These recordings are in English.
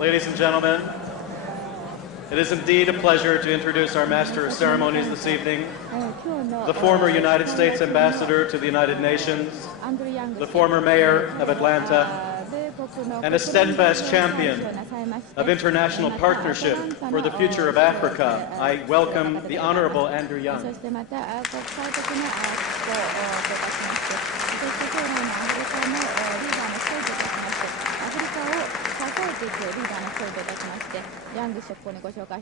Ladies and gentlemen, it is indeed a pleasure to introduce our Master of Ceremonies this evening, the former United States Ambassador to the United Nations, the former Mayor of Atlanta, and a steadfast champion of international partnership for the future of Africa. I welcome the Honorable Andrew Young.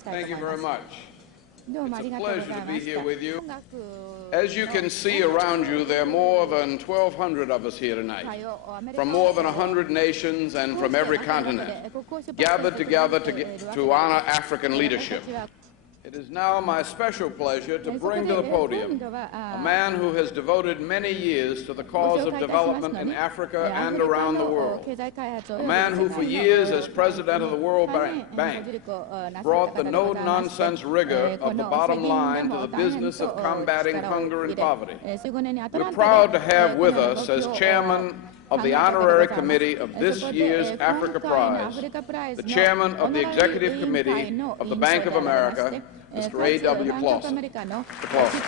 Thank you very much. It's a pleasure to be here with you. As you can see around you, there are more than 1,200 of us here tonight, from more than 100 nations and from every continent, gathered together to honor African leadership. It is now my special pleasure to bring to the podium a man who has devoted many years to the cause of development in Africa and around the world. A man who for years as president of the World Bank brought the no-nonsense rigor of the bottom line to the business of combating hunger and poverty. We're proud to have with us as chairman of the honorary committee of this year's Africa Prize, the chairman of the executive committee of the Bank of America, Mr. A.W. Clausen. Mr. Clausen.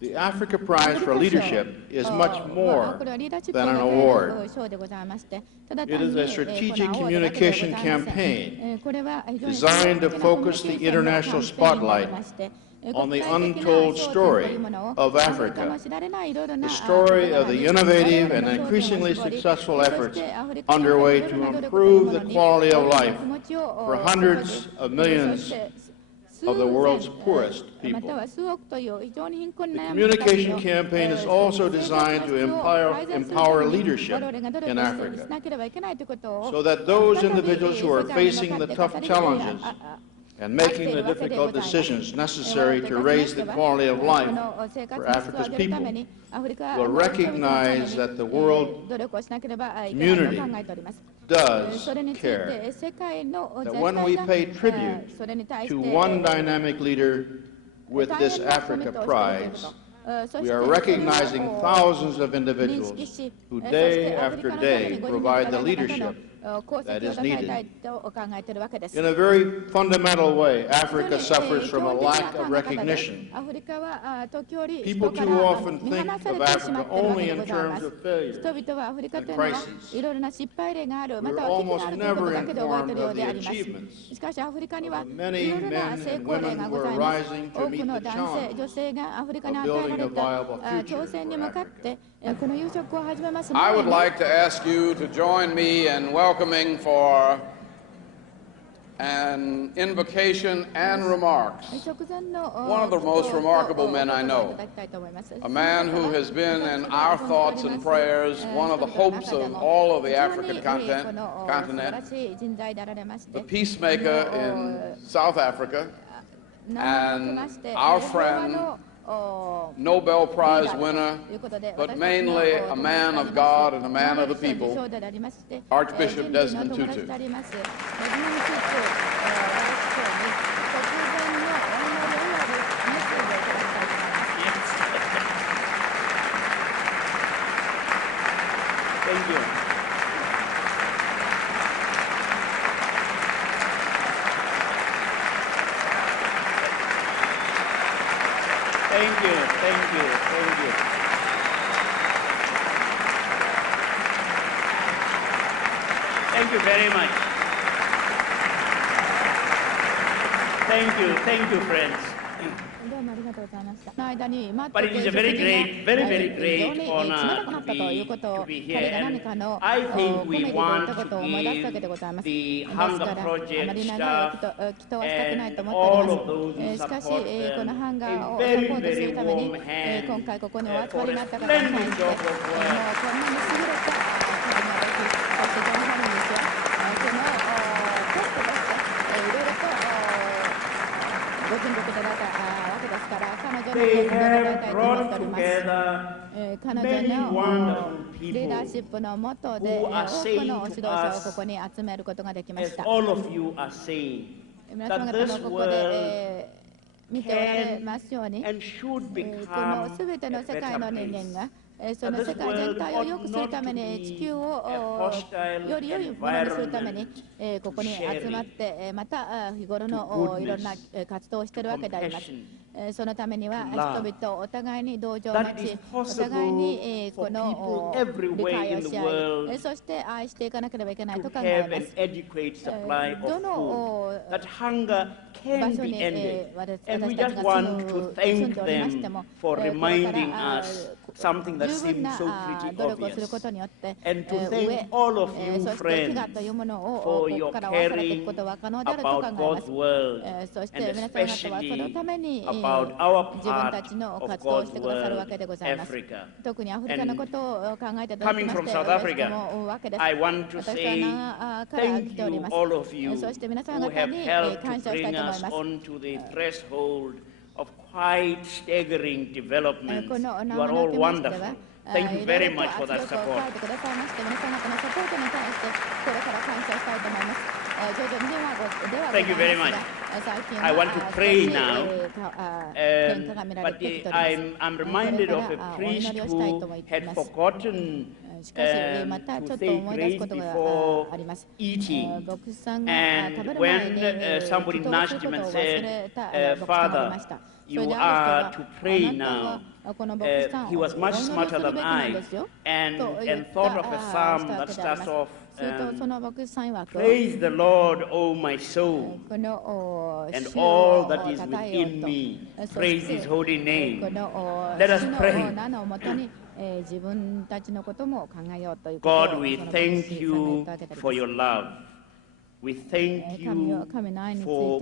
The Africa Prize for Leadership is much more than an award. It is a strategic communication campaign designed to focus the international spotlight on the untold story of Africa, the story of the innovative and increasingly successful efforts underway to improve the quality of life for hundreds of millions of the world's poorest people. The communication campaign is also designed to empower leadership in Africa, so that those individuals who are facing the tough challenges and making the difficult decisions necessary to raise the quality of life for Africa's people will recognize that the world community does care, that when we pay tribute to one dynamic leader with this Africa Prize, we are recognizing thousands of individuals who day after day provide the leadership that is needed. In a very fundamental way, Africa suffers from a lack of recognition. People too often think of Africa only in terms of failure and crises. We are almost never informed of the achievements of the many men and women who are rising to meet the challenge of building a viable future for Africa. I would like to ask you to join me in welcoming for an invocation and remarks one of the most remarkable men I know, a man who has been in our thoughts and prayers, one of the hopes of all of the African continent, the peacemaker in South Africa, and our friend, Nobel Prize winner, but mainly a man of God and a man of the people, Archbishop Desmond Tutu. Thank you. Thank you, thank you, thank you. Thank you very much. Thank you, friends. But it is a very great honor to be here. And I think we want to give the Hunger Project staff and all of those who support them a very warm hand for a splendid job of work. They have brought together many wonderful people who are saying to us, as all of you are saying, that this world can and should この become すべて a の世界 better の人間 place. がその世界全体を良くするために地球をより良いものにするためにここに集まってまた日頃のいろんな活動をしているわけであります。そのためには人々をお互いに同情を持ち、お互いにこの理解をし合い、そして愛していかなければいけないと考えます。どの場所に私たちが住んでおりましても、これから十分な努力をすることによって、そして飢餓というものをここから分かれていくことは可能であると考えます。そして皆さん方はそのために自分たちの活動をしてくださるわけでございます。特にアフリカのことを考えていただきまして嬉しく思うわけです。私は長から来ております。そして皆さん方に感謝をしたいと思います。of quite staggering developments. You are all wonderful. Thank you very much for that support. Thank you very much. I want to pray now, but I'm reminded of a priest who had forgotten to say grace before eating. And when somebody nudged him and said, Father, you are to pray now, he was much smarter than I, and thought of a psalm that starts off, praise the Lord, O my soul, and all that is within me. Praise his holy name. Let us pray. God, we thank you for your love. We thank you for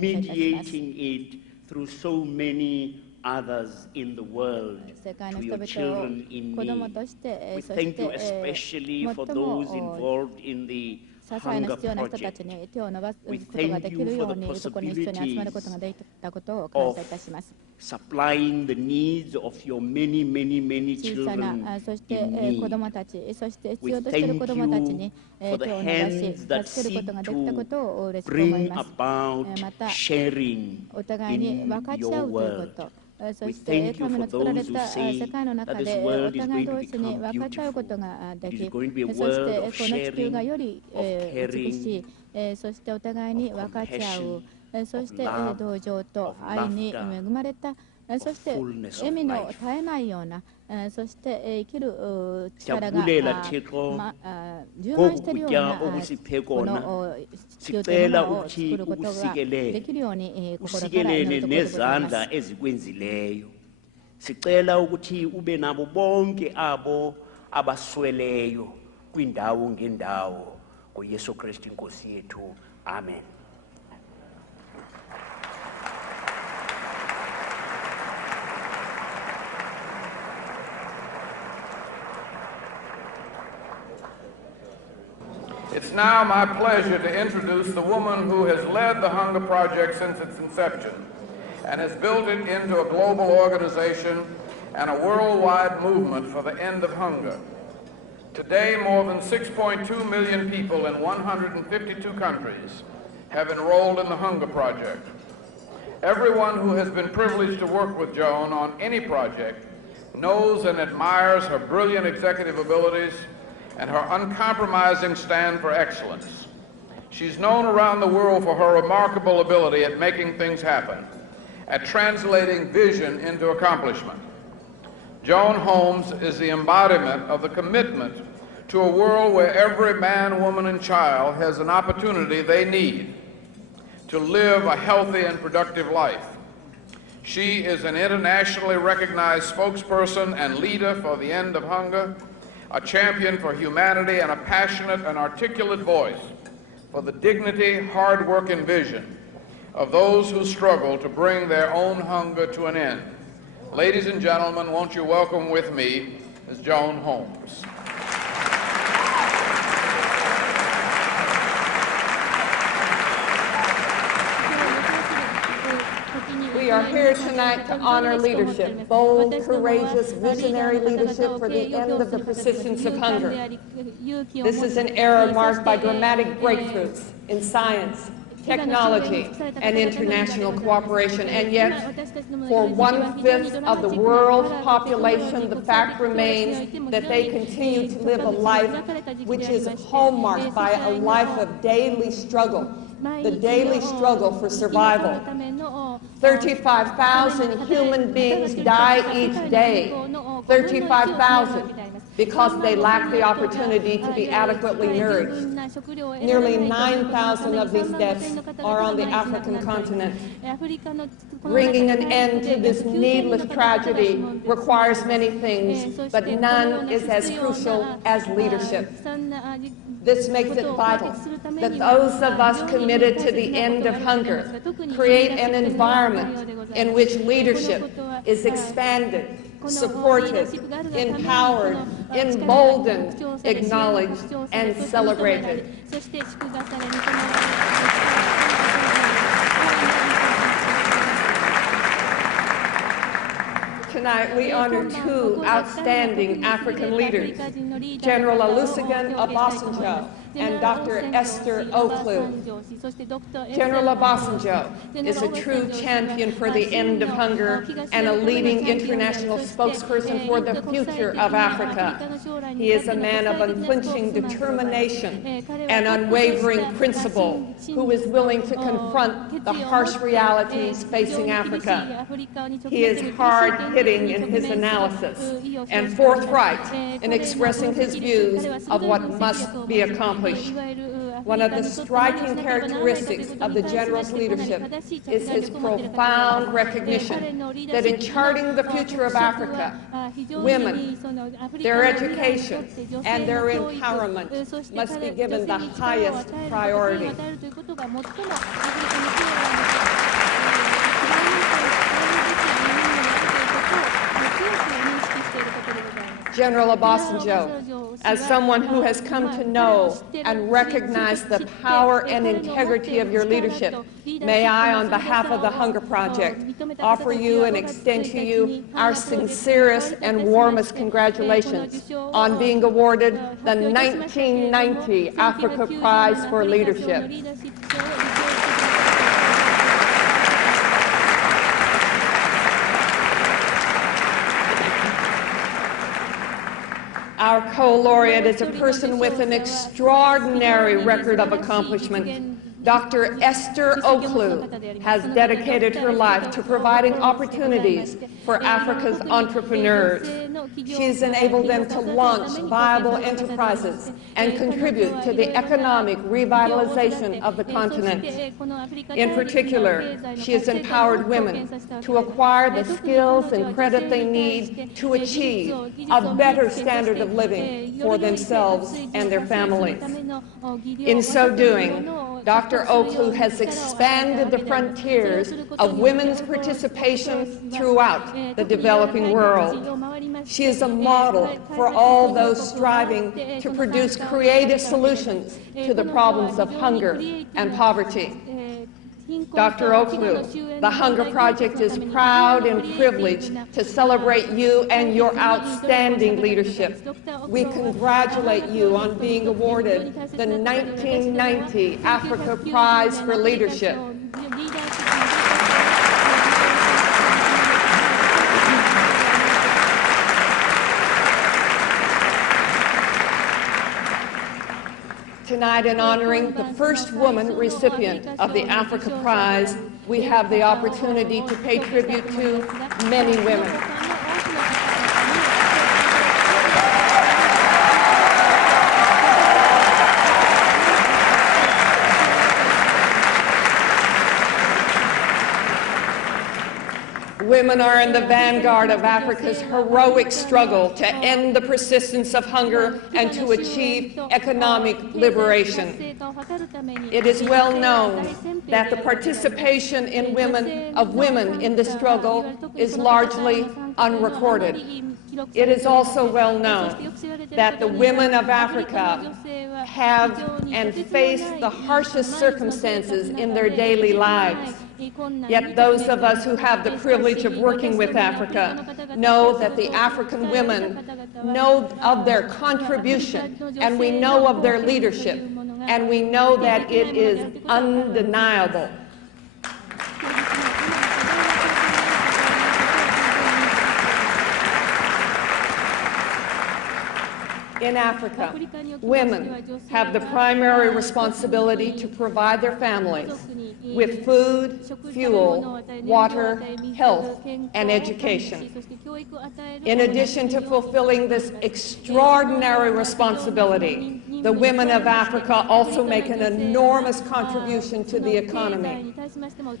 mediating it through so many others in the world, to your children in need. We thank you especially for those involved in the Hunger Project. We thank you for the possibility of supplying the needs of your many, many, many children in need. We thank you for the hands that seek to bring about sharing in your world. We thank you for those who say that this world is going to become beautiful. It is going to be a world of sharing, of caring, of compassion, of laughter, そして笑みの絶えないような、そして生きる力が充満しているようなこの地球というものを作ることができるように心から祈るところでございます。Sicela ukuthi ube nabo bonke abo abasweleyo kwindawo ngendawo ngoYesu Kristu inkosi yethu. Amen. It's now my pleasure to introduce the woman who has led the Hunger Project since its inception and has built it into a global organization and a worldwide movement for the end of hunger. Today, more than 6.2 million people in 152 countries have enrolled in the Hunger Project. Everyone who has been privileged to work with Joan on any project knows and admires her brilliant executive abilities and her uncompromising stand for excellence. She's known around the world for her remarkable ability at making things happen, at translating vision into accomplishment. Joan Holmes is the embodiment of the commitment to a world where every man, woman, and child has an opportunity they need to live a healthy and productive life. She is an internationally recognized spokesperson and leader for the end of hunger, a champion for humanity, and a passionate and articulate voice for the dignity, hard work, and vision of those who struggle to bring their own hunger to an end. Ladies and gentlemen, won't you welcome with me Ms. Joan Holmes. We are here tonight to honor leadership, bold, courageous, visionary leadership for the end of the persistence of hunger. This is an era marked by dramatic breakthroughs in science, technology, and international cooperation. And yet, for 1/5 of the world's population, the fact remains that they continue to live a life which is hallmarked by a life of daily struggle, the daily struggle for survival. 35,000 human beings die each day. 35,000. Because they lack the opportunity to be adequately nourished. Nearly 9,000 of these deaths are on the African continent. Bringing an end to this needless tragedy requires many things, but none is as crucial as leadership. This makes it vital that those of us committed to the end of hunger create an environment in which leadership is expanded, supported, empowered, emboldened, acknowledged, and celebrated. Tonight we honor two outstanding African leaders, General Olusegun Obasanjo and Dr. Esther Oklu. General Obasanjo is a true champion for the end of hunger and a leading international spokesperson for the future of Africa. He is a man of unflinching determination and unwavering principle who is willing to confront the harsh realities facing Africa. He is hard-hitting in his analysis and forthright in expressing his views of what must be accomplished. One of the striking characteristics of the General's leadership is his profound recognition that in charting the future of Africa, women, their education, and their empowerment must be given the highest priority. General Obasanjo, as someone who has come to know and recognize the power and integrity of your leadership, may I, on behalf of the Hunger Project, offer you and extend to you our sincerest and warmest congratulations on being awarded the 1990 Africa Prize for Leadership. Our co-laureate is a person with an extraordinary record of accomplishment. Dr. Esther Oklu has dedicated her life to providing opportunities for Africa's entrepreneurs. She's enabled them to launch viable enterprises and contribute to the economic revitalization of the continent. In particular, she has empowered women to acquire the skills and credit they need to achieve a better standard of living for themselves and their families. In so doing, Dr. Oklu has expanded the frontiers of women's participation throughout the developing world. She is a model for all those striving to produce creative solutions to the problems of hunger and poverty. Dr. Oklu, the Hunger Project is proud and privileged to celebrate you and your outstanding leadership. We congratulate you on being awarded the 1990 Africa Prize for Leadership. Tonight, in honoring the first woman recipient of the Africa Prize, we have the opportunity to pay tribute to many women. Women are in the vanguard of Africa's heroic struggle to end the persistence of hunger and to achieve economic liberation. It is well known that the participation of women in the struggle is largely unrecorded. It is also well known that the women of Africa have and face the harshest circumstances in their daily lives. Yet those of us who have the privilege of working with Africa know that the African women know of their contribution and we know of their leadership. and we know that it is undeniable. In Africa, women have the primary responsibility to provide their families with food, fuel, water, health, and education. In addition to fulfilling this extraordinary responsibility, the women of Africa also make an enormous contribution to the economy.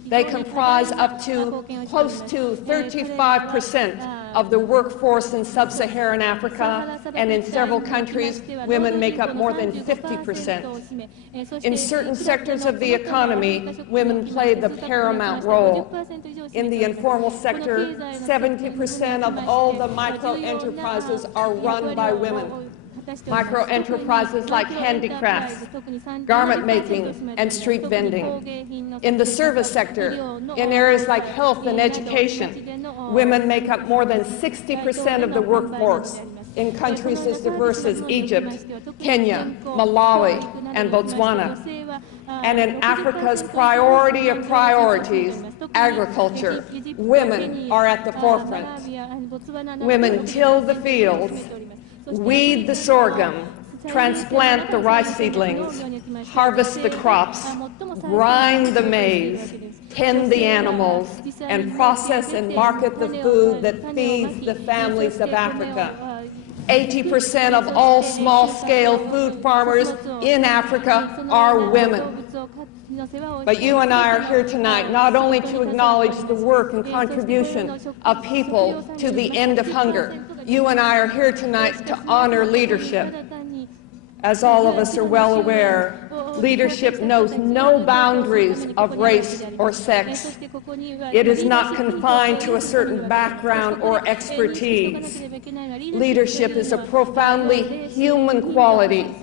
They comprise up to close to 35% of the workforce in sub-Saharan Africa, and in several countries, women make up more than 50%. In certain sectors of the economy, women play the paramount role. In the informal sector, 70% of all the micro-enterprises are run by women. Micro-enterprises like handicrafts, garment making, and street vending. In the service sector, in areas like health and education, women make up more than 60% of the workforce in countries as diverse as Egypt, Kenya, Malawi, and Botswana. And in Africa's priority of priorities, agriculture, women are at the forefront. Women till the fields, weed the sorghum, transplant the rice seedlings, harvest the crops, grind the maize, tend the animals, and process and market the food that feeds the families of Africa. 80% of all small-scale food farmers in Africa are women. But you and I are here tonight not only to acknowledge the work and contribution of people to the end of hunger. You and I are here tonight to honor leadership. As all of us are well aware, leadership knows no boundaries of race or sex. It is not confined to a certain background or expertise. Leadership is a profoundly human quality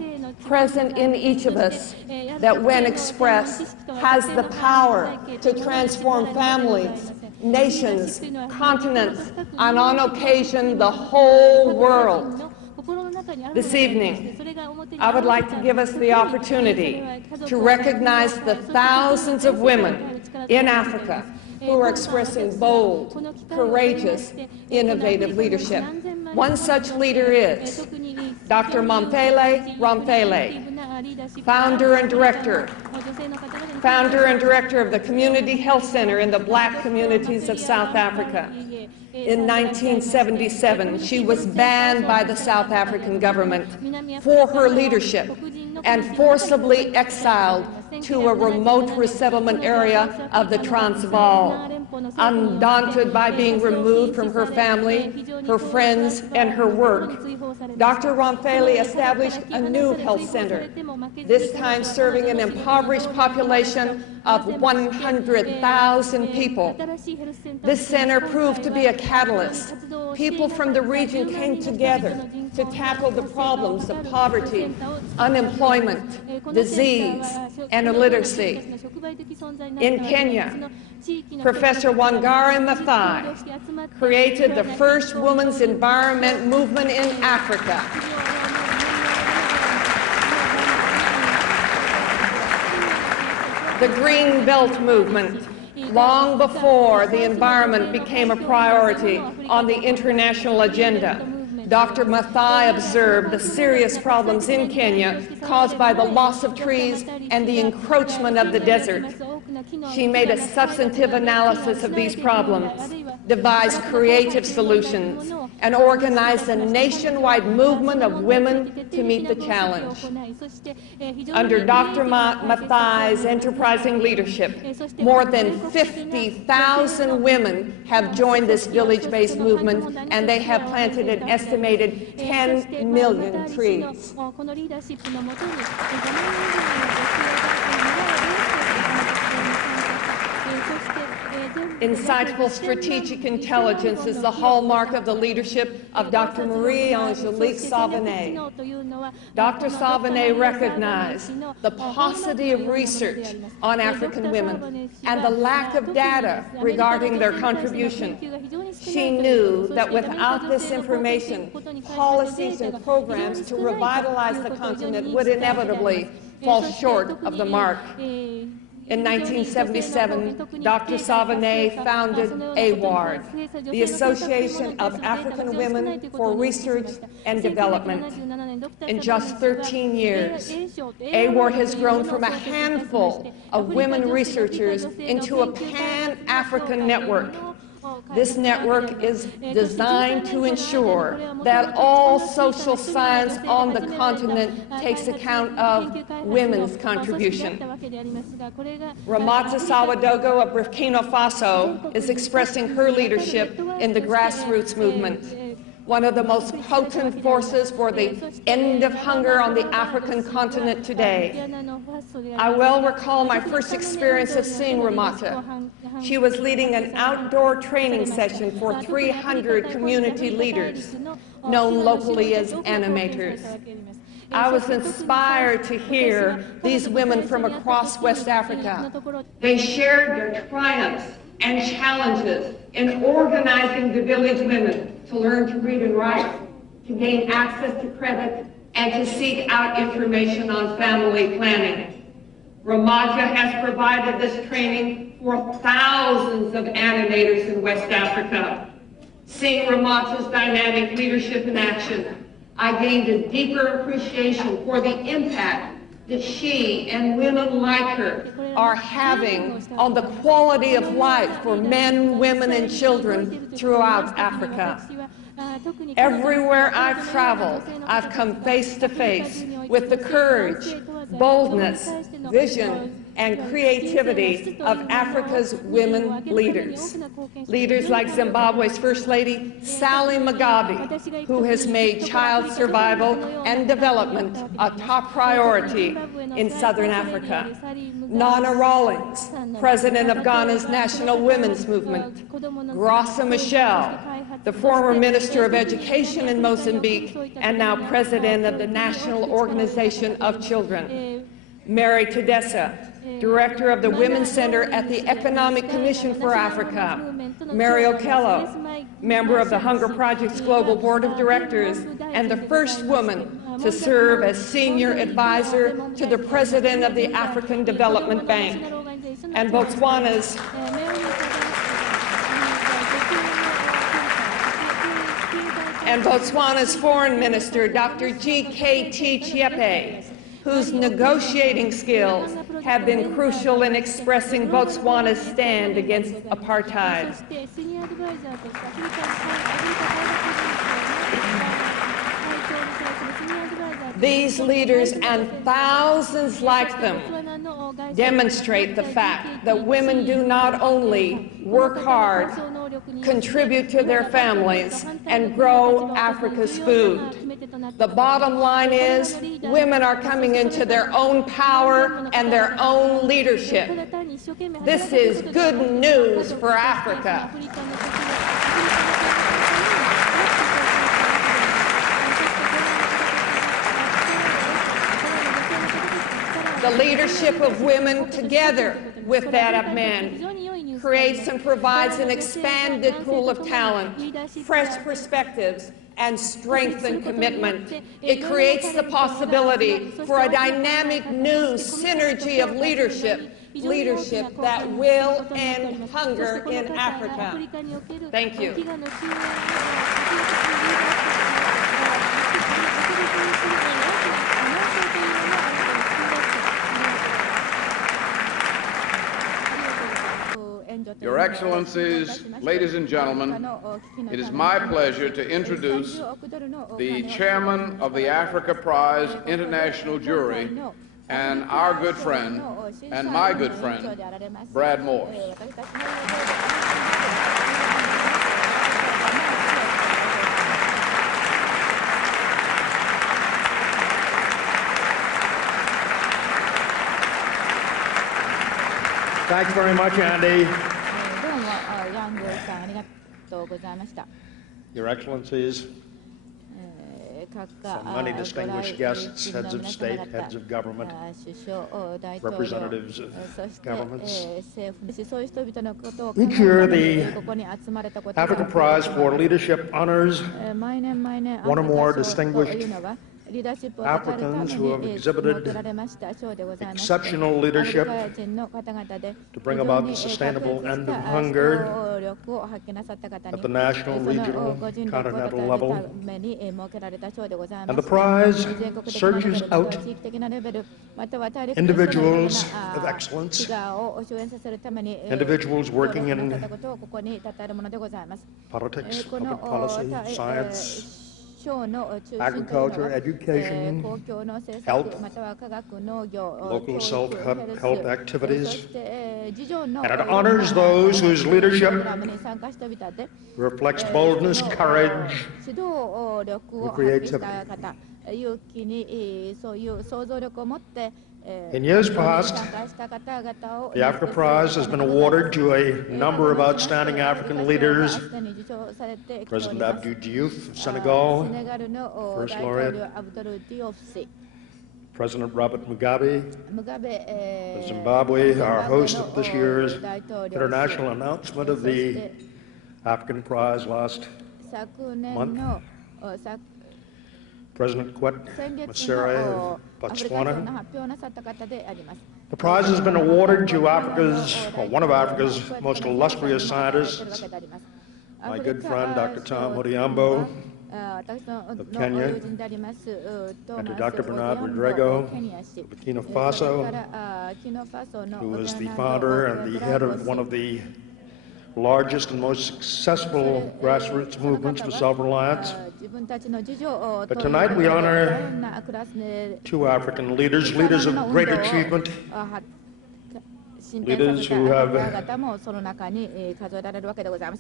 present in each of us that, when expressed, has the power to transform families, nations, continents, and on occasion the whole world. This evening, I would like to give us the opportunity to recognize the thousands of women in Africa who are expressing bold, courageous, innovative leadership. One such leader is Dr. Mamphele Ramphele, founder and director of the Community Health Center in the Black communities of South Africa. In 1977, she was banned by the South African government for her leadership and forcibly exiled to a remote resettlement area of the Transvaal. Undaunted by being removed from her family, her friends, and her work, Dr. Ramphele established a new health center, this time serving an impoverished population of 100,000 people. This center proved to be a catalyst. People from the region came together to tackle the problems of poverty, unemployment, disease, and illiteracy. In Kenya, Professor Wangari Maathai created the first women's environment movement in Africa. The Green Belt movement, long before the environment became a priority on the international agenda. Dr. Maathai observed the serious problems in Kenya caused by the loss of trees and the encroachment of the desert. She made a substantive analysis of these problems, devised creative solutions, and organized a nationwide movement of women to meet the challenge. Under Dr. Maathai's enterprising leadership, more than 50,000 women have joined this village-based movement, and they have planted an estimated 10 million trees. Insightful strategic intelligence is the hallmark of the leadership of Dr. Marie-Angelique Sauvanet. Dr. Sauvanet recognized the paucity of research on African women and the lack of data regarding their contribution. She knew that without this information, policies and programs to revitalize the continent would inevitably falls short of the mark. In 1977, Dr. Savaneh founded AWARD, the Association of African Women for Research and Development. In just 13 years, AWARD has grown from a handful of women researchers into a pan-African network. This network is designed to ensure that all social science on the continent takes account of women's contribution. Ramata Sawadogo of Burkina Faso is expressing her leadership in the grassroots movement, one of the most potent forces for the end of hunger on the African continent today. I well recall my first experience of seeing Ramata. She was leading an outdoor training session for 300 community leaders, known locally as animators. I was inspired to hear these women from across West Africa. They shared their triumphs and challenges in organizing the village women to learn to read and write, to gain access to credit, and to seek out information on family planning. Ramata has provided this training for thousands of animators in West Africa. Seeing Ramata's dynamic leadership in action, I gained a deeper appreciation for the impact that she and women like her are having on the quality of life for men, women, and children throughout Africa. Everywhere I've traveled, I've come face to face with the courage, boldness, vision, and creativity of Africa's women leaders. Leaders like Zimbabwe's First Lady, Sally Mugabe, who has made child survival and development a top priority in Southern Africa. Nana Rawlings, President of Ghana's National Women's Movement. Graça Machel, the former Minister of Education in Mozambique and now President of the National Organization of Children. Mary Tedessa, Director of the Women's Center at the Economic Commission for Africa. Mary Okello, member of the Hunger Project's Global Board of Directors and the first woman to serve as senior advisor to the President of the African Development Bank. And Botswana's Foreign Minister, Dr. G.K.T. Chiepe, whose negotiating skills have been crucial in expressing Botswana's stand against apartheid. These leaders and thousands like them demonstrate the fact that women do not only work hard, contribute to their families, and grow Africa's food. The bottom line is, women are coming into their own power and their own leadership. This is good news for Africa. The leadership of women, together with that of men, creates and provides an expanded pool of talent, fresh perspectives, and strength and commitment. It creates the possibility for a dynamic new synergy of leadership that will end hunger in Africa. Thank you. Your Excellencies, ladies and gentlemen, it is my pleasure to introduce the chairman of the Africa Prize International Jury and our good friend, and my good friend, Brad Morse. Thanks very much, Andy. Your Excellencies, some many distinguished guests, heads of state, heads of government, representatives of governments. Each year, the Africa Prize for Leadership honors one or more distinguished Africans who have exhibited exceptional leadership to bring about the sustainable end of hunger at the national, regional, continental level. And the prize searches out individuals of excellence, individuals working in politics, public policy, science, agriculture, education, health, local self-help activities, and it honors those whose leadership reflects boldness, courage, and creativity. In years past, the Africa Prize has been awarded to a number of outstanding African leaders. President Abdou Diouf of Senegal, First Laureate, President Robert Mugabe of Zimbabwe, our host of this year's international announcement of the African Prize last month. President Kwet Masere of Botswana. The prize has been awarded to one of Africa's most illustrious scientists, my good friend Dr. Tom Odhiambo of Kenya, and to Dr. Bernard Rodrigo of Burkina Faso, who is the founder and the head of one of the largest and most successful grassroots movements for self-reliance. But tonight we honor two African leaders, leaders of great achievement, leaders who have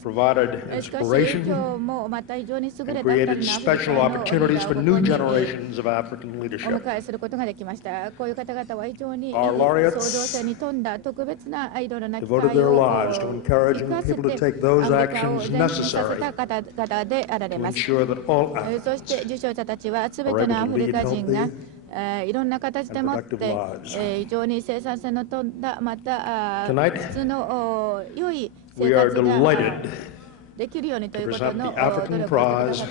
provided inspiration and created special opportunities for new generations of African leadership. Our laureates devoted their lives to encouraging people to take those actions necessary to ensure that all Africans are able to lead healthy and productive lives. Tonight, we are delighted to present the African Prize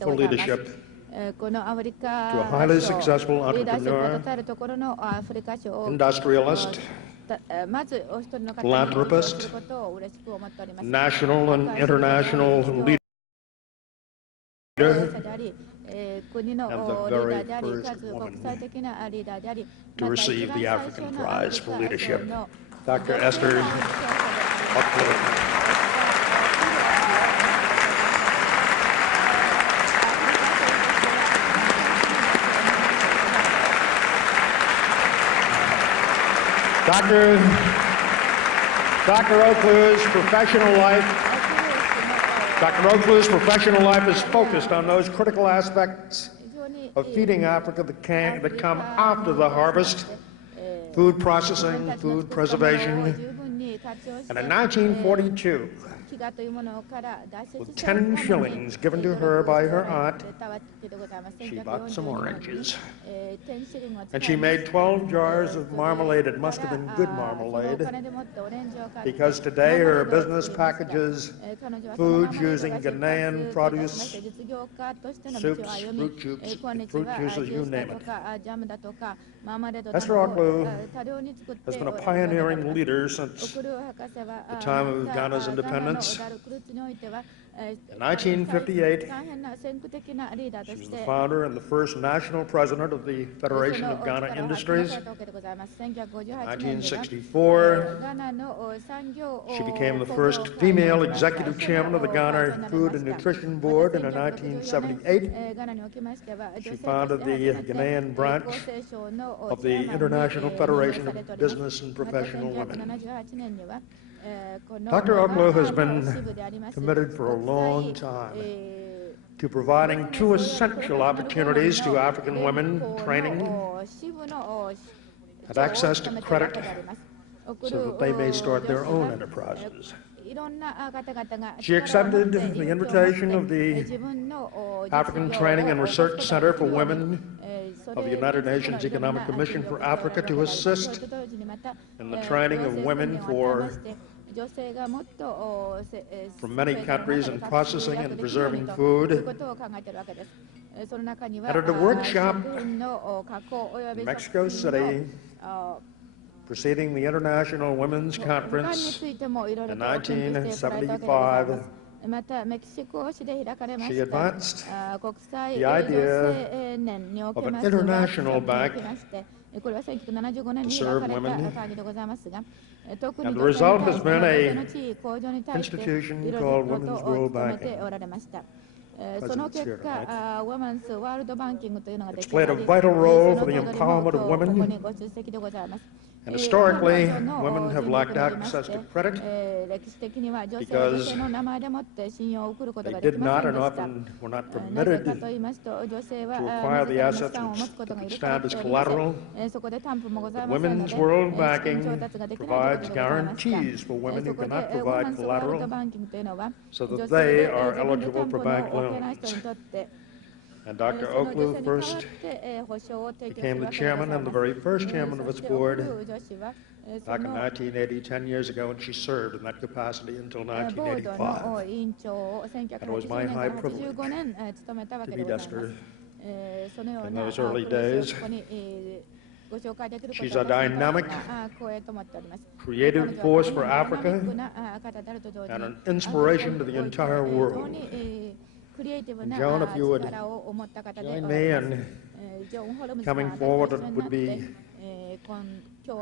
for Leadership to a highly successful entrepreneur, industrialist, philanthropist, national and international leader, and the very first woman to receive the African Prize for Leadership, Dr. Esther Oklu. Dr. Oklu's professional life is focused on those critical aspects of feeding Africa that come after the harvest: food processing, food preservation. And in 1942, with 10 shillings given to her by her aunt, she bought some oranges. And she made 12 jars of marmalade. It must have been good marmalade, because today her business packages foods using Ghanaian produce, soups, fruit juices, you name it. Esther Oklu has been a pioneering leader since the time of Ghana's independence. In 1958, she was the founder and the first national president of the Federation of Ghana Industries. In 1964, she became the first female executive chairman of the Ghana Food and Nutrition Board, and in 1978, she founded the Ghanaian branch of the International Federation of Business and Professional Women. Dr. Oklu has been committed for a long time to providing two essential opportunities to African women: training and access to credit so that they may start their own enterprises. She accepted the invitation of the African Training and Research Center for Women of the United Nations Economic Commission for Africa to assist in the training of women for from many countries in processing and preserving food. And at a workshop in Mexico City, preceding the International Women's Conference in 1975, she advanced the idea of an international bank to serve women. And the result has been an institution called Women's World Banking. President's here tonight. It's played a vital role for the empowerment of women. And historically, women have lacked access to credit because they did not and often were not permitted to acquire the assets that could stand as collateral. But Women's World Banking provides guarantees for women who cannot provide collateral so that they are eligible for bank loans. And Dr. Oklu first became the chairman and the very first chairman of its board back in 1980, 10 years ago, and she served in that capacity until 1985. And it was my high privilege to meet Esther in those early days. She's a dynamic, creative force for Africa and an inspiration to the entire world. And Joan, if you would join me in coming forward, it would be a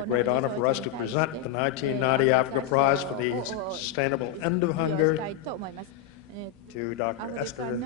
great honor for us to present the 1990 Africa Prize for the Sustainable End of Hunger to Dr. Esther.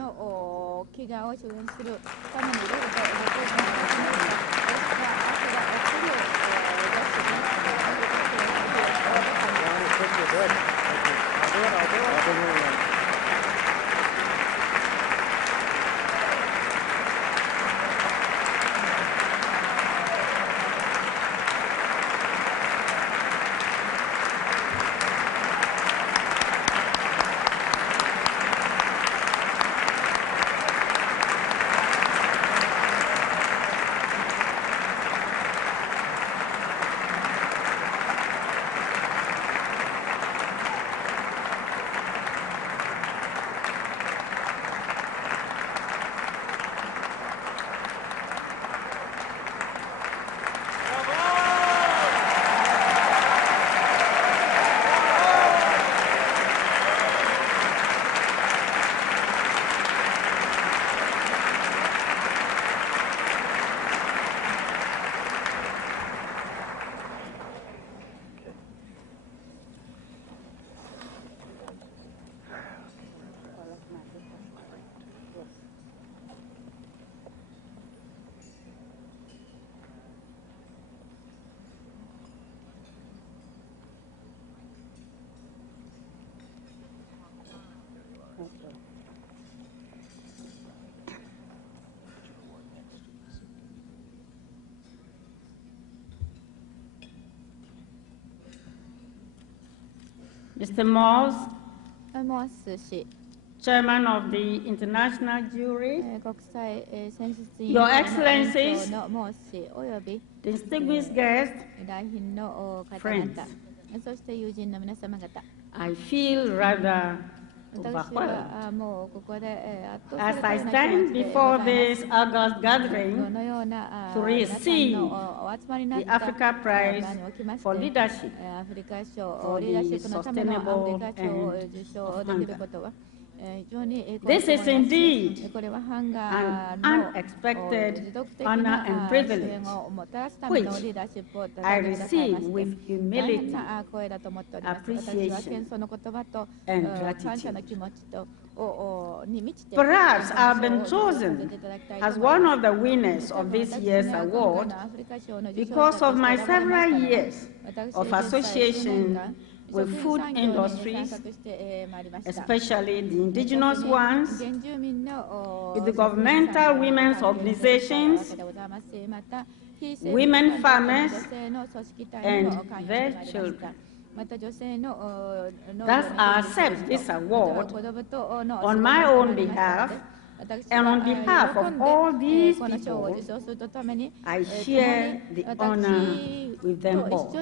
Mr. Moss, Chairman of the International Jury, Your Excellencies, distinguished guests, friends, I feel rather overwhelmed as I stand before this August gathering to receive the Africa Prize for Leadership for the Sustainable End of Hunger. This is indeed an unexpected honor and privilege, which I receive with humility, appreciation, and gratitude. Perhaps I've been chosen as one of the winners of this year's award because of my several years of association with food industries, especially the indigenous ones, with the governmental women's organizations, women farmers, and their children. Thus, I accept this award on my own behalf and on behalf of all these people. I share the honor with them all.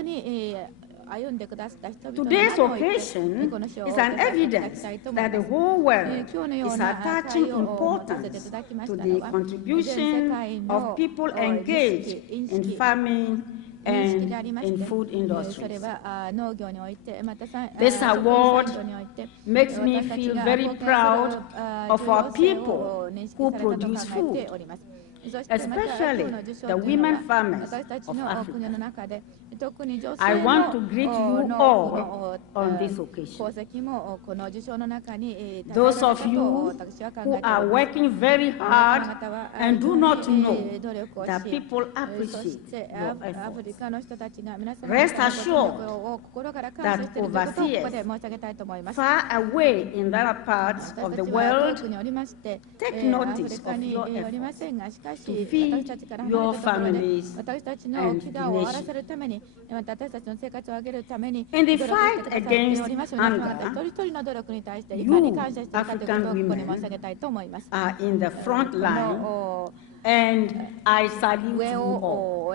Today's occasion is an evidence that the whole world is attaching importance to the contribution of people engaged in farming and in food industries. This award makes me feel very proud of our people who produce food, especially the women farmers of Africa. I want to greet you all on this occasion. Those of you who are working very hard and do not know that people appreciate your efforts. Rest assured that overseers far away in other parts of the world take notice of your efforts to feed your families and the nation. In the fight against hunger, you African women are in the front line, and I salute you all.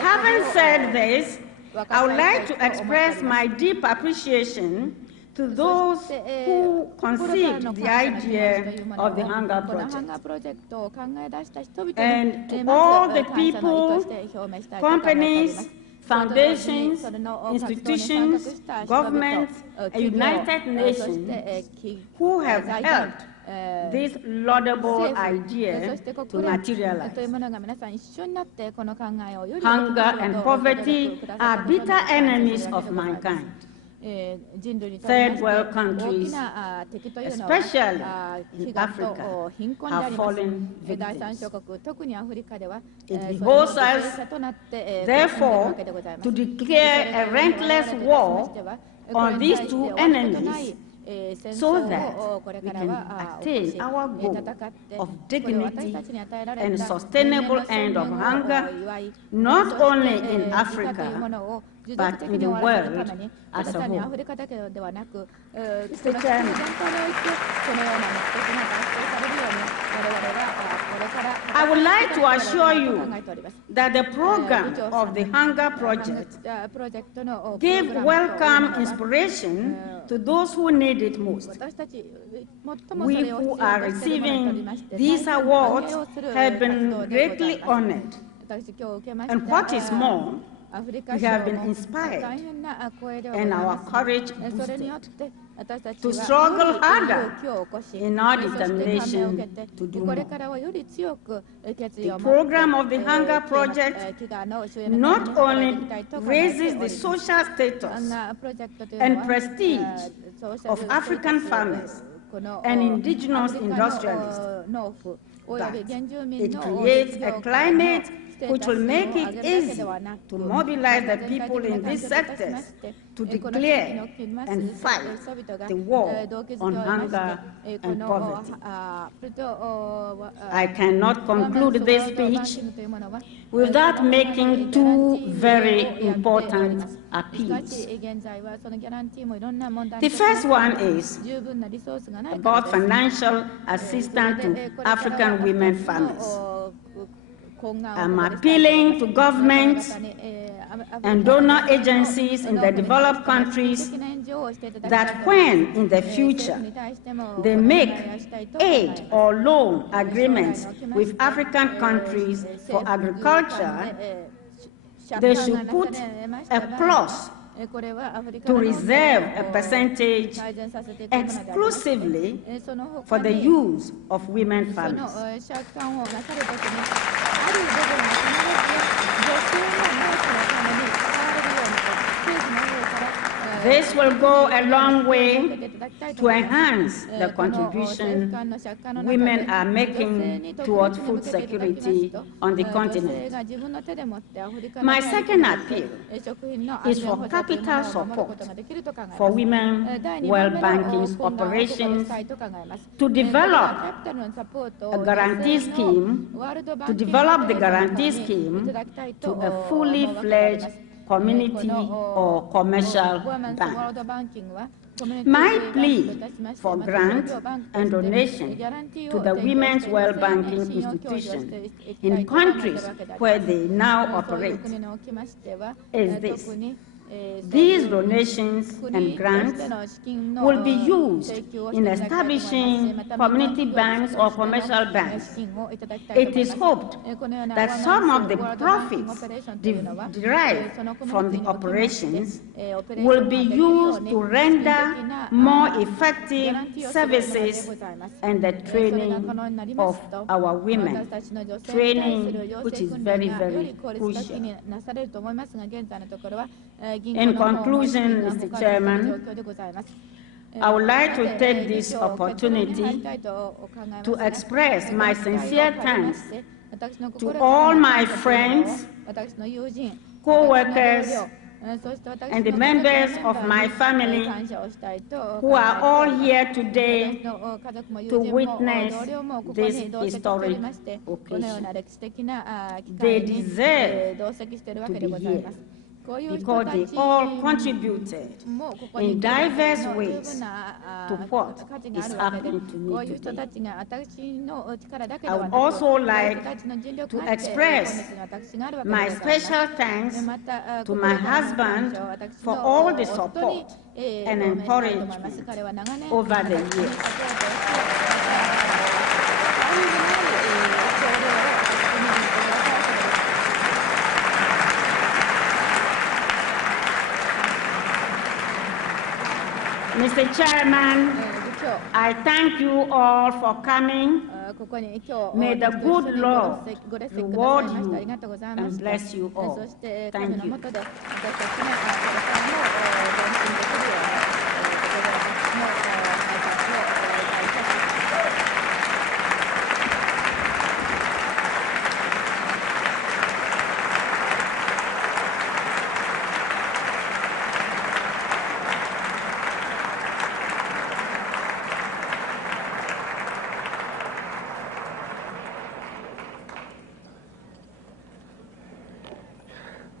Having said this, I would like to express my deep appreciation to those who conceived the idea of the Hunger Project, and to all the people, companies, foundations, institutions, governments, and United Nations who have helped this laudable idea to materialize. Hunger and poverty are bitter enemies of mankind. Third world countries, especially in Africa, have fallen victims. It behoves us, therefore, to declare a relentless war on these two enemies, so that we can attain our goal of dignity and sustainable end of hunger, not only in Africa, but in the world as a whole. Mr. Chairman, I would like to assure you that the program of the Hunger Project gave welcome inspiration to those who need it most. We who are receiving these awards have been greatly honored. And what is more, we have been inspired and our courage boosted to struggle harder in our determination to do more. The program of the Hunger Project not only raises the social status and prestige of African farmers and indigenous industrialists, but it creates a climate which will make it easy to mobilize the people in these sectors to declare and fight the war on hunger and poverty. I cannot conclude this speech without making two very important appeals. The first one is about financial assistance to African women farmers. I'm appealing to governments and donor agencies in the developed countries that when in the future they make aid or loan agreements with African countries for agriculture, they should put a clause to reserve a percentage exclusively for the use of women farmers. This will go a long way to enhance the contribution women are making towards food security on the continent. My second appeal is for capital support for women World Banking's operations to develop a guarantee scheme, to a fully fledged community or commercial bank. My plea for grant and donation to the Women's World Banking Institution in countries where they now operate is this. These donations and grants will be used in establishing community banks or commercial banks. It is hoped that some of the profits derived from the operations will be used to render more effective services and the training of our women, training which is very, very crucial. In conclusion, Mr. Chairman, I would like to take this opportunity to express my sincere thanks to all my friends, co-workers, and the members of my family who are all here today to witness this historic occasion. They deserve to be here because they all contributed in diverse ways to what is happening to me today. I would also like to express my special thanks to my husband for all the support and encouragement over the years. Mr. Chairman, I thank you all for coming. May the good Lord reward you and bless you all. Thank you.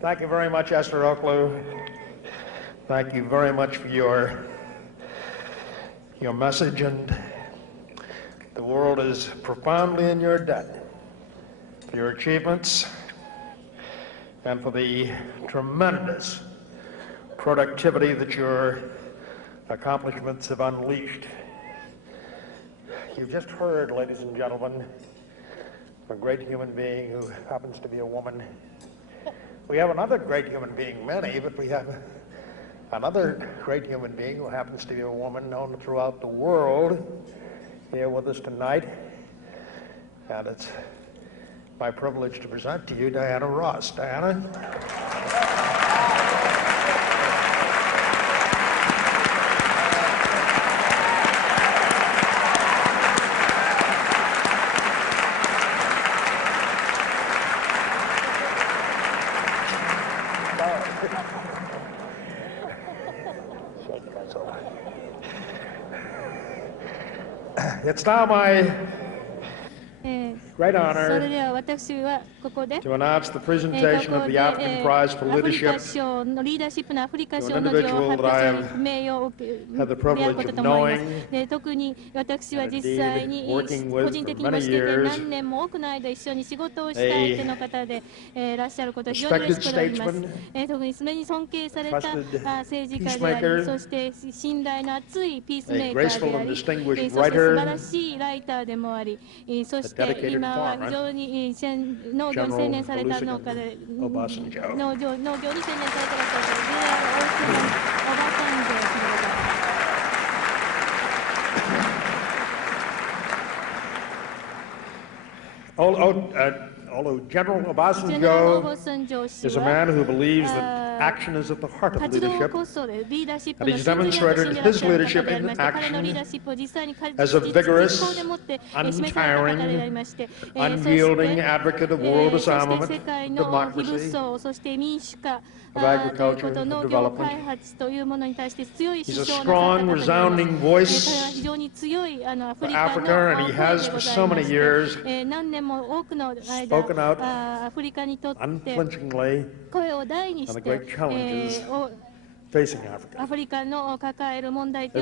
Thank you very much, Esther Oklu. Thank you very much for your message, and the world is profoundly in your debt for your achievements and for the tremendous productivity that your accomplishments have unleashed. You've just heard, ladies and gentlemen, from a great human being who happens to be a woman. We have another great human being, many, but we have another great human being who happens to be a woman known throughout the world here with us tonight. And it's my privilege to present to you Diana Ross. Diana? It's now my great honor to announce the presentation of the African Prize for Leadership to an individual that I have had the privilege of knowing and indeed working with for many years, a respected statesman, trusted peacemaker, a graceful and distinguished writer, a dedicated farmer, General Olusegun Obasanjo. Although General Obasanjo is a man who believes that action is at the heart of leadership, and he's demonstrated his leadership in action as a vigorous, untiring, unyielding advocate of world disarmament, of democracy, of agriculture, of development. He's a strong, resounding voice for Africa, and he has for so many years spoken out unflinchingly on the great challenges facing Africa. As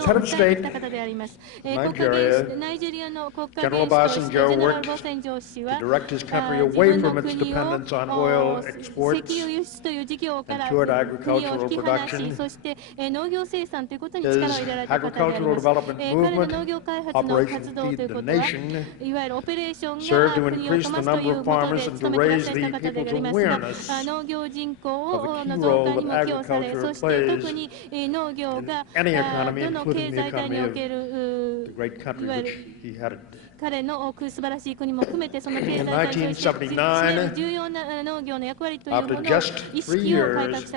head of state, General Obasanjo worked to direct his country away from its dependence on oil exports and toward agricultural production. His agricultural development movement, Operation Feed the Nation, served to increase the number of farmers and to raise the people's awareness of the key role that agriculture plays in any economy, including the economy of the great country which he headed. In 1979, after just 3 years as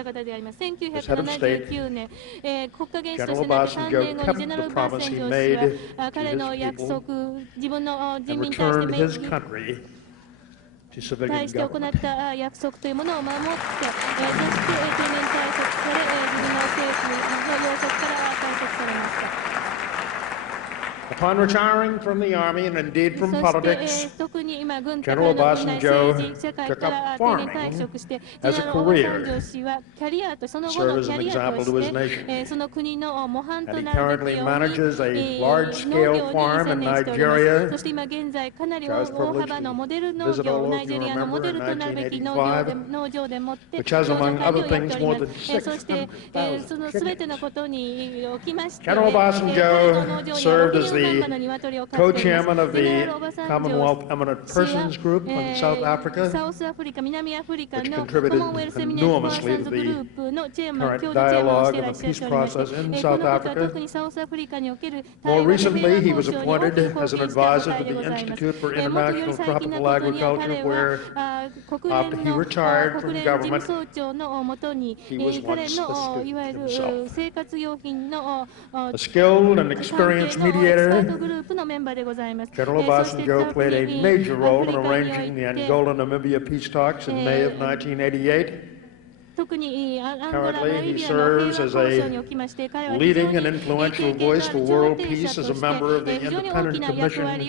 head of state, General Obasanjo kept the promise he made to his people and returned his country to civilian government. Upon retiring from the army and indeed from politics, General Obasanjo took up farming as a career, serve as an example to his nation. And he currently manages a large-scale farm in Nigeria, which I was privileged to visit, all of you remember, in 1985, which has, among other things, more than 600,000 chickens. General Obasanjo served as the co-chairman of the Commonwealth Eminent Persons Group on South Africa, which contributed enormously to the current dialogue and the peace process in South Africa. More recently, he was appointed as an advisor to the Institute for International Tropical Agriculture, where, after he retired from government, he was once a student himself. A skilled and experienced mediator, General Obasanjo played a major role in arranging the Angola-Namibia peace talks in May of 1988. Currently, he serves as a leading and influential voice for world peace as a member of the Independent Commission on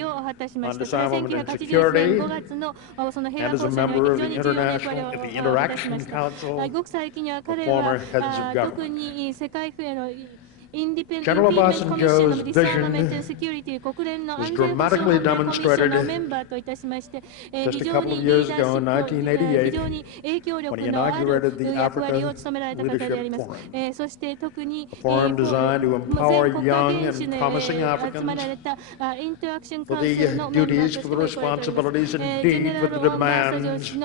Disarmament and Security and as a member of the Interaction Council of former heads of government. General Obasanjo's vision was dramatically demonstrated just a couple of years ago in 1988 when he inaugurated the Africa Leadership Forum, a forum designed to empower young and promising Africans for the duties, for the responsibilities, and indeed for the demands of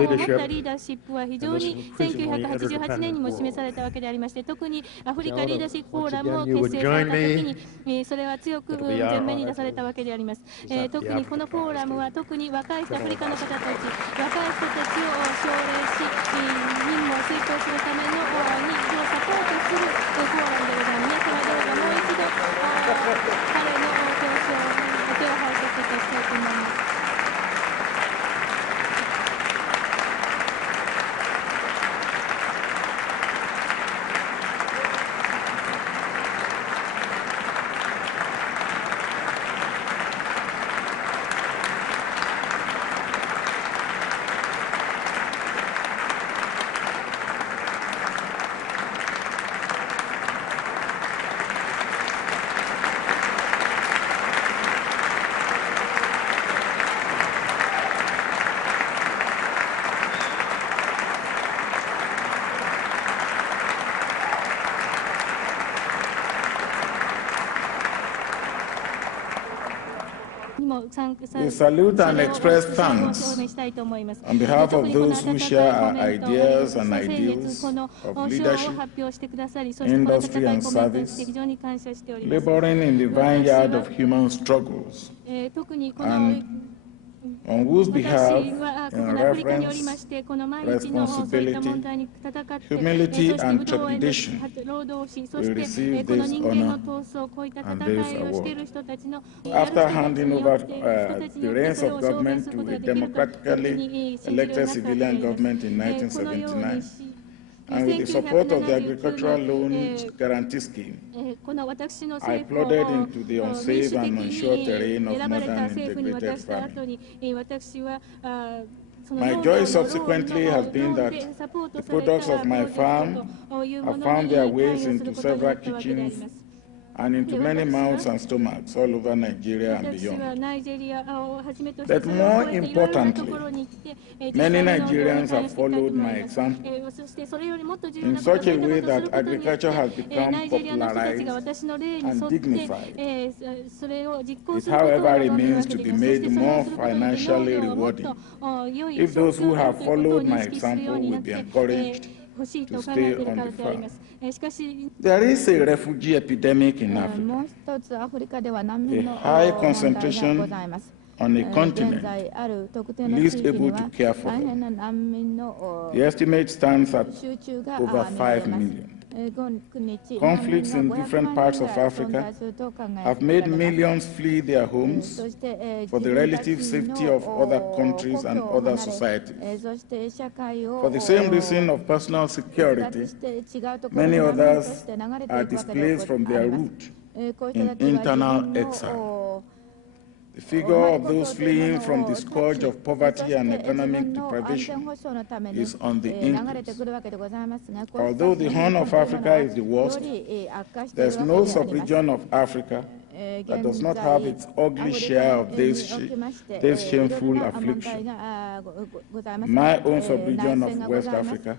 leadership in this increasingly interdependent world. Once again, you would join me. It'll be our honor to present the African We salute and express thanks on behalf of those who share our ideas and ideals of leadership, industry, and service, laboring in the vineyard of human struggles, and on whose behalf, in reverence, responsibility, humility, and trepidation, we receive this honor and this award. After handing over the reins of government to a democratically elected civilian government in 1979, and with the support of the Agricultural Loan Guarantee Scheme, I plodded into the unsafe and unsure terrain of modern integrated farming. My joy subsequently has been that the products of my farm have found their ways into several kitchens and into many mouths and stomachs all over Nigeria and beyond. But more importantly, many Nigerians have followed my example in such a way that agriculture has become popularized and dignified. It, however, remains to be made more financially rewarding if those who have followed my example will be encouraged to stay on the farm. There is a refugee epidemic in Africa, a high concentration on a continent least able to care for them. The estimate stands at over 5 million. Conflicts in different parts of Africa have made millions flee their homes for the relative safety of other countries and other societies. For the same reason of personal security, many others are displaced from their root in internal exile. The figure of those fleeing from the scourge of poverty and economic deprivation is on the increase. Although the Horn of Africa is the worst, there is no sub-region of Africa that does not have its ugly share of this shameful affliction. My own sub-region of West Africa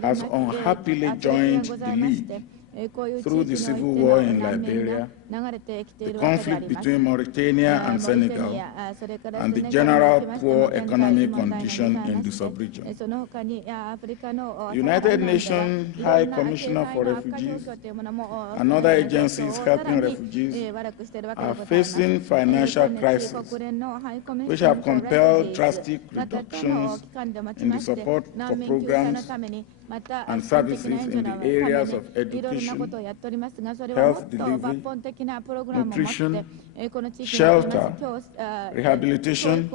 has unhappily joined the League through the civil war in Liberia, the conflict between Mauritania and Senegal, and the general poor economic condition in the sub-region. The United Nations High Commissioner for Refugees and other agencies helping refugees are facing financial crises, which have compelled drastic reductions in the support for programs and services in the areas of education, health delivery, nutrition, shelter, rehabilitation,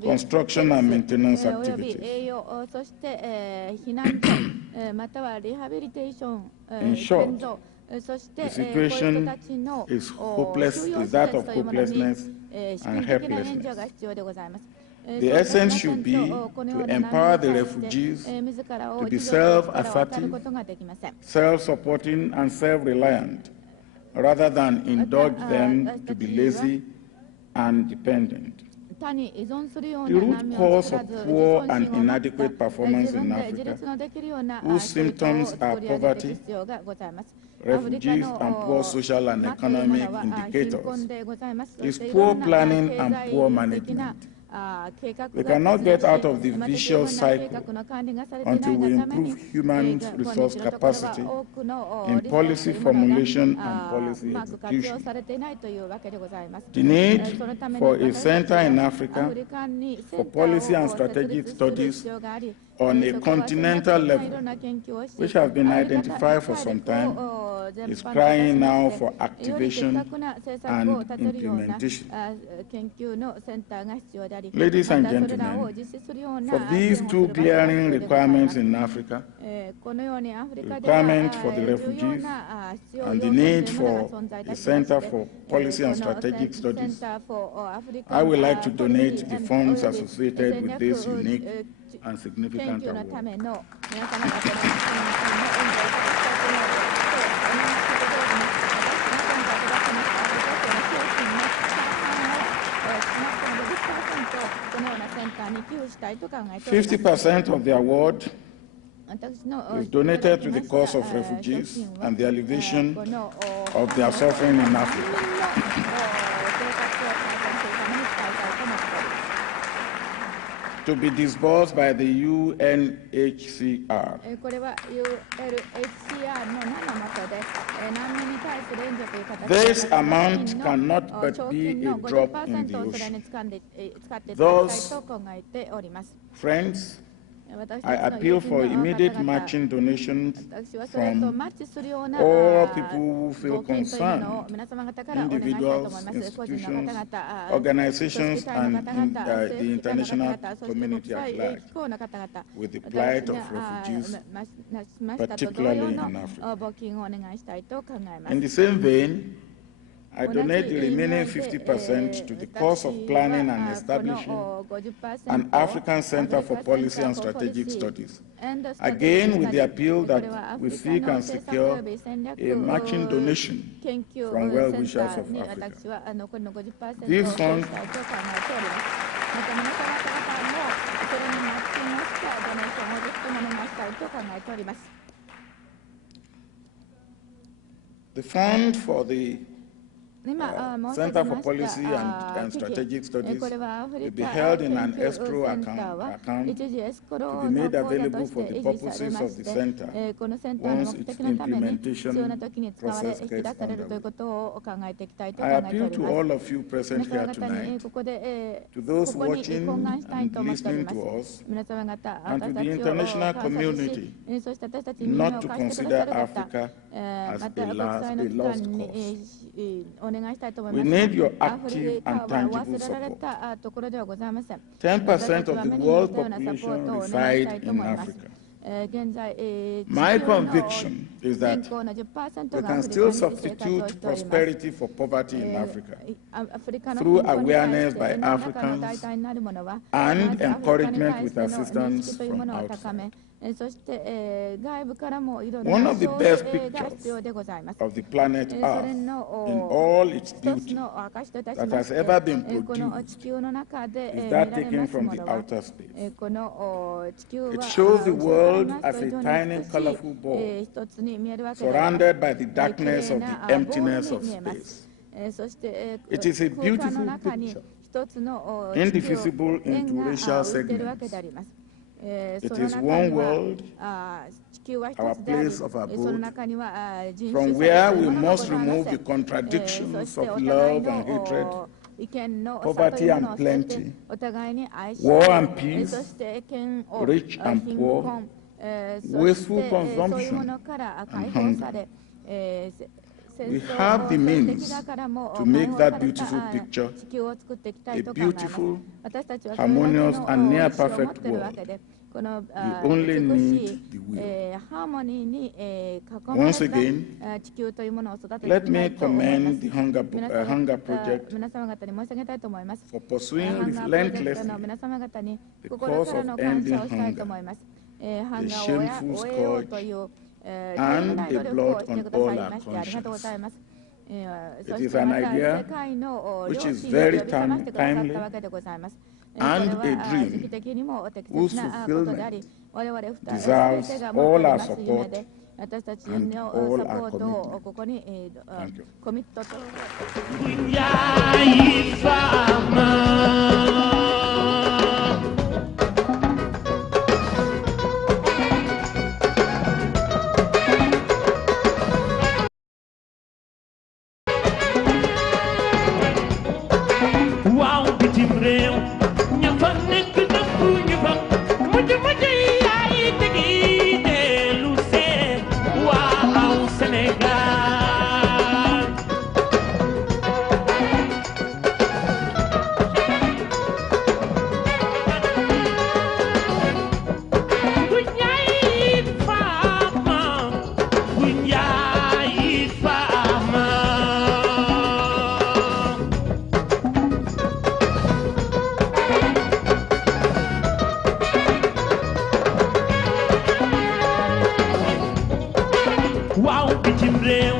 construction and maintenance activities. In short, the situation is that of hopelessness and helplessness. The essence should be to empower the refugees to be self-assertive, self-supporting, and self-reliant, rather than indulge them to be lazy and dependent. The root cause of poor and inadequate performance in Africa, whose symptoms are poverty, refugees, and poor social and economic indicators, is poor planning and poor management. We cannot get out of the vicious cycle until we improve human resource capacity in policy formulation and policy execution. The need for a center in Africa for policy and strategic studies on a continental level, which has been identified for some time, is crying now for activation and implementation. Ladies and gentlemen, for these two glaring requirements in Africa, the requirement for the refugees and the need for a center for policy and strategic studies, I would like to donate the funds associated with this unique and significant award. 50% of the award is donated to the cause of refugees and the alleviation of their suffering in Africa. To be disbursed by the UNHCR. This amount cannot but be a drop in the ocean. Thus, friends, I appeal for immediate matching donations from all people who feel concerned, individuals, institutions, organizations, and the international community at large, with the plight of refugees, particularly in Africa. In the same vein, I donate the remaining 50% to the cost of planning and establishing an African Center for Policy and Strategic Studies. Again, with the appeal that we seek and secure a matching donation from well-wishers of Africa. These funds the fund for the Center for Policy and Strategic Studies will be held in an escrow account to be made available for the purposes of the center once its implementation process gets underway. I appeal to all of you present here tonight, to those watching and listening to us, and to the international community not to consider Africa as a lost cause. We need your active and tangible support. 10% of the world population reside in Africa. My conviction is that we can still substitute prosperity for poverty in Africa through awareness by Africans and encouragement with assistance from outside. One of the best pictures of the planet Earth in all its beauty that has ever been produced is that taken from the outer space. It shows the world as a tiny, colorful ball surrounded by the darkness of the emptiness of space. It is a beautiful picture, indivisible into racial segments. It is one world, our place of abode, from where we must remove the contradictions of love and hatred, poverty and plenty, war and peace, rich and poor, wasteful consumption and hunger. We have the means to make that beautiful picture a beautiful, harmonious, and near-perfect world. We only need the will. Once again, let me commend the Hunger Project for pursuing relentlessly the cause of ending hunger, a shameful scourge, and a blot on all our conscience. It is an idea which is very timely and a dream whose fulfillment deserves all our support and all our commitment. Thank you. Wow, bitim rew